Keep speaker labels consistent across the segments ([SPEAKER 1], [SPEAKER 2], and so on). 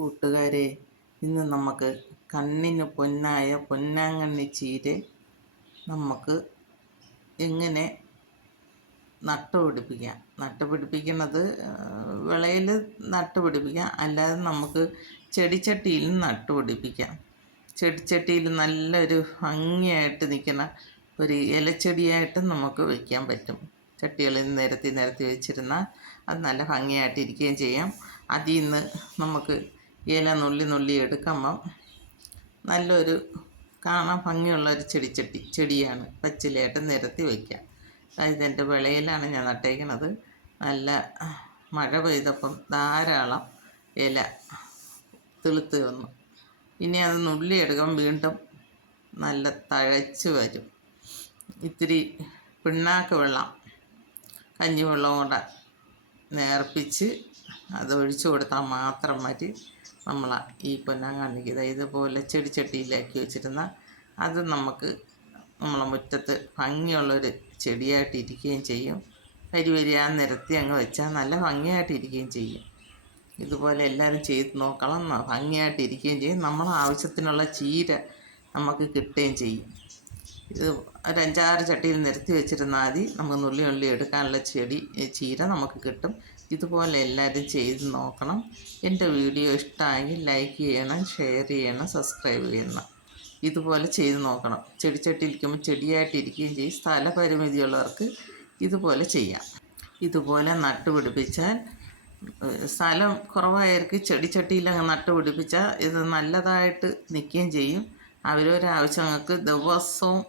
[SPEAKER 1] കൂട്ടുകാരെ ഇന്ന് നമുക്ക് കണ്ണിന് പൊന്നായ പൊന്നാങ്കണ്ണി ചീര നമുക്ക് എങ്ങനെ നട്ടുപിടിപ്പിക്കാം? നട്ടുപിടിപ്പിക്കുന്നത് വിളയിൽ നട്ടുപിടിപ്പിക്കാം. അല്ലാതെ നമുക്ക് ചെടിച്ചട്ടിയിൽ നട്ടുപിടിപ്പിക്കാം. ചെടിച്ചട്ടിയിൽ നല്ലൊരു ഭംഗിയായിട്ട് നിൽക്കുന്ന ഒരു ഇലച്ചെടിയായിട്ട് നമുക്ക് വയ്ക്കാൻ പറ്റും. ചട്ടികളിൽ നിരത്തി നിരത്തി വെച്ചിരുന്നാൽ അത് നല്ല ഭംഗിയായിട്ടിരിക്കുകയും ചെയ്യാം. അതിൽ നിന്ന് നമുക്ക് ഇല നുള്ളി നുള്ളി എടുക്കുമ്പം നല്ലൊരു കാണാൻ ഭംഗിയുള്ള ഒരു ചെടിച്ചട്ടി ചെടിയാണ്. പച്ചിലയായിട്ട് നിരത്തി വയ്ക്കുക. എന്റെ വിളയിലാണ് ഞാൻ നട്ടേക്കുന്നത് നല്ല മഴ പെയ്തപ്പം ധാരാളം ഇല തെളുത്ത് വന്നു. ഇനി അത് നുള്ളി എടുക്കാൻ വീണ്ടും നല്ല തഴച്ച് വരും. ഇത്തിരി പിണ്ണാക്ക് വെള്ളം കഞ്ഞിവെള്ളം കൂടെ നേർപ്പിച്ച് അത് ഒഴിച്ചു കൊടുത്താൽ മാത്രം മതി. നമ്മൾ ഈ പൊന്നാങ്കണ്ണിക്ക് ഇതാ ഇതുപോലെ ചെടിച്ചട്ടിയിലാക്കി വെച്ചിരുന്ന അത് നമുക്ക് നമ്മളെ മുറ്റത്ത് ഭംഗിയുള്ളൊരു ചെടിയായിട്ട് ഇരിക്കുകയും ചെയ്യും. വരി വരിയാ നിരത്തി അങ്ങ് വെച്ചാൽ നല്ല ഭംഗിയായിട്ട് ഇരിക്കുകയും ചെയ്യും. ഇതുപോലെ എല്ലാവരും ചെയ്ത് നോക്കണം ഭംഗിയായിട്ടിരിക്കുകയും ചെയ്യും. നമ്മളെ ആവശ്യത്തിനുള്ള ചീര നമുക്ക് കിട്ടുകയും ചെയ്യും. ഇത് ഒരഞ്ചാറ് ചട്ടിയിൽ നിരത്തി വെച്ചിരുന്നാൽ മതി. നമുക്ക് നുള്ളി ഉള്ളി എടുക്കാനുള്ള ചെടി ചീര നമുക്ക് കിട്ടും. ഇതുപോലെ എല്ലാവരും ചെയ്ത് നോക്കണം. എന്റെ വീഡിയോ ഇഷ്ടമായെങ്കിൽ ലൈക്ക് ചെയ്യണം ഷെയർ ചെയ്യണം സബ്സ്ക്രൈബ് ചെയ്യണം. ഇതുപോലെ ചെയ്ത് നോക്കണം. ചെടിച്ചട്ടി ഇരിക്കുമ്പോൾ ചെടിയായിട്ട് ഇരിക്കുകയും ചെയ്യും. സ്ഥലപരിമിതിയുള്ളവർക്ക് ഇതുപോലെ ചെയ്യാം. ഇതുപോലെ നട്ടുപിടിപ്പിച്ചാൽ സ്ഥലം കുറവായവർക്ക് ചെടിച്ചട്ടിയിൽ അങ്ങ് നട്ടുപിടിപ്പിച്ചാൽ ഇത് നല്ലതായിട്ട് നിൽക്കുകയും ചെയ്യും. അവരൊരാവശ്യങ്ങൾക്ക് ദിവസവും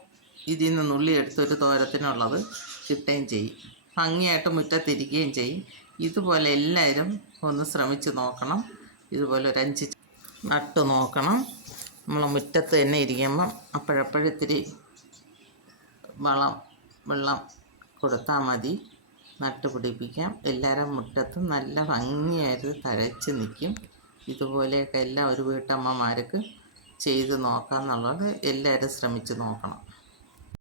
[SPEAKER 1] ഇതിൽ നിന്ന് ഉള്ളി എടുത്തൊരു തോരത്തിനുള്ളത് കിട്ടുകയും ചെയ്യും. ഭംഗിയായിട്ട് മുറ്റത്തിരിക്കുകയും ചെയ്യും. ഇതുപോലെ എല്ലാവരും ഒന്ന് ശ്രമിച്ച് നോക്കണം. ഇതുപോലെ ഒരു അഞ്ച് നട്ട് നോക്കണം. നമ്മൾ മുറ്റത്ത് തന്നെ ഇരിക്കുമ്പം അപ്പോഴപ്പോഴിത്തിരി വളം വെള്ളം കൊടുത്താൽ മതി. നട്ടുപിടിപ്പിക്കാം എല്ലാവരും മുറ്റത്തും നല്ല ഭംഗിയായിട്ട് തഴച്ച് നിൽക്കും. ഇതുപോലെയൊക്കെ എല്ലാം ഒരു വീട്ടമ്മമാർക്ക് ചെയ്ത് നോക്കാമെന്നുള്ളത് എല്ലാവരും ശ്രമിച്ച് നോക്കണം.